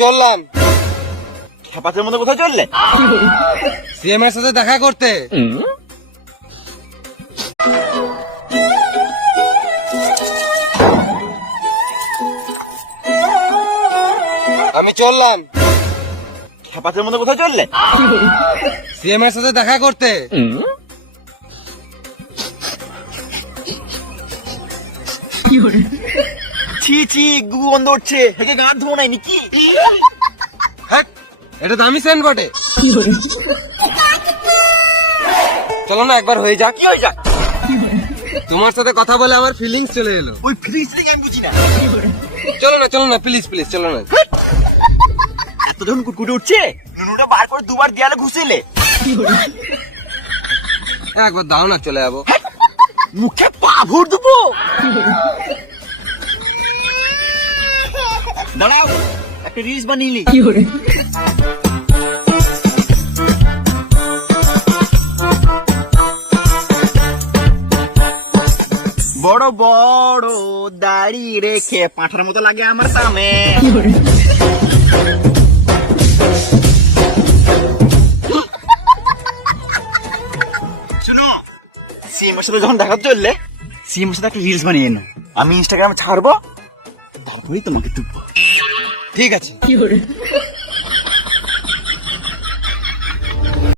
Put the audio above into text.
চললাম। খেপাতের মধ্যে কোথায় চললে? সিএম এর সাথে দেখা করতে। আমি চললাম। খেপাতের মধ্যে কোথায় চললে? সিএম এর সাথে দেখা করতে। ছি ছি, গু গন্ধ উঠছে, হেগে গাঁট ধোয়া নাই নাকি? হ্যাঁ, এটা দামি সেন্ট বটে। চলো না একবার হয়ে যাক। কি হয়ে যাক? তোমার সাথে কথা বলে আমার ফিলিংস চলে এলো। ওই ফ্রিজ থেকে আমি বুঝি না। চলো না প্লিজ প্লিজ চলো না। এত যখন কুটকুটে উঠছে, নুনুটা বার করে দুবার দেয়ালে ঘুষিলে। একবার দাও না, চলে যাবো। মুখে পা ভর দেবো। দাঁড়াও, একটা রিলস বানিয়ে বড় বড় দাড়ি রেখে পাঁঠার মতো লাগে আমার সামনে। শুনো, সিএমের সাথে যখন দেখা চললে, সিএমের সাথে একটা রিলস বানিয়ে এনো, আমি ইনস্টাগ্রামে ছাড়বো, তারপরেই তোমাকে তুলবো। ঠিক আছে।